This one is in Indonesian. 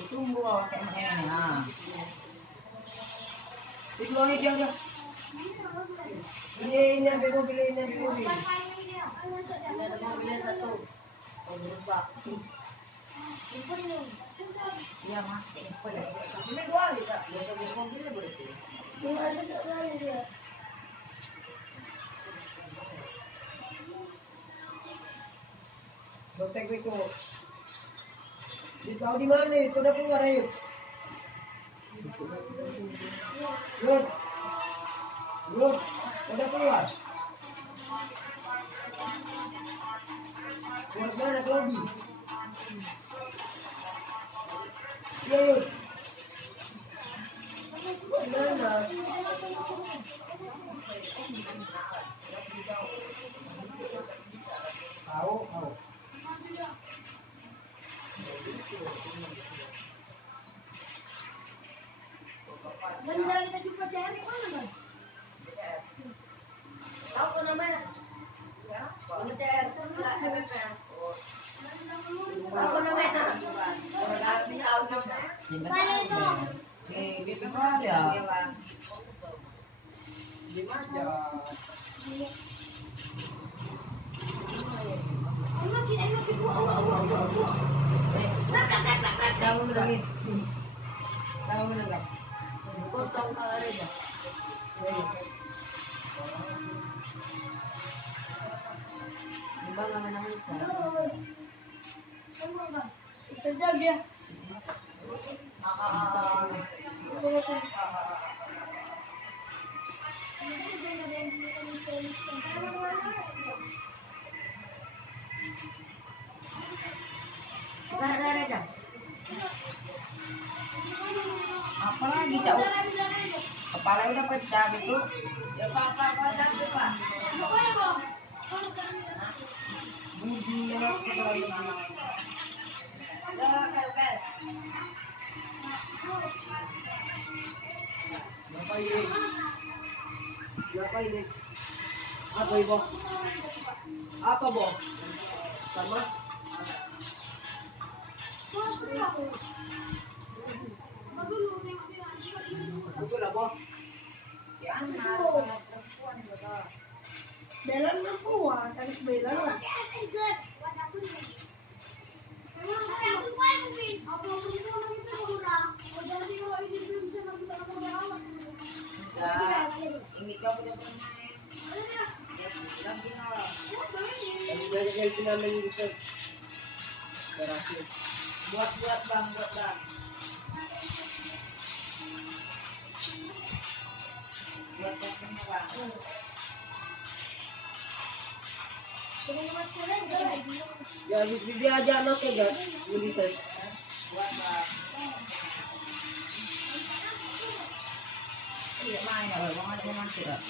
Ditunggu kayak mana? Dikeluarin dia. Ini yang bego pilih ini yang pilih. Ada mobilnya satu. Oh berubah. Iya mas. Ini dua nih kak. Dua mobilnya berarti. Dotek Beko. Ditahu di mana? Itu udah keluar ayo. Good. Udah keluar. Keluar mana ke lobby? Iya yuk. Mana? Tahu. Menjalan kita jumpa cari mana bang? Tahu kok namanya? Ya, CR sebelah MPR. Tahu namanya? Mana itu? Di mana ya? Di mana? Tahu lagi. Kosong kalah aja. Bang nama Isa. Sejak dia. Aja. Apa lagi jauh? Kepala udah pecah gitu. Ya apa lagi pak? Budi ya terlalu. Berapa ini? Apa ibu? Apa bo? Sama? Betul lah, Boh. Ya, perempuan juga. Belan perempuan, harus belan lah. Ini kau punya permain. Lagi nol. Dari sini lagi bisa. Berhasil. Buat bang. Buat temennya bang. Ya dia aja anaknya gak beli tes. Buat bang. Iya main ya bang, ada main tidak.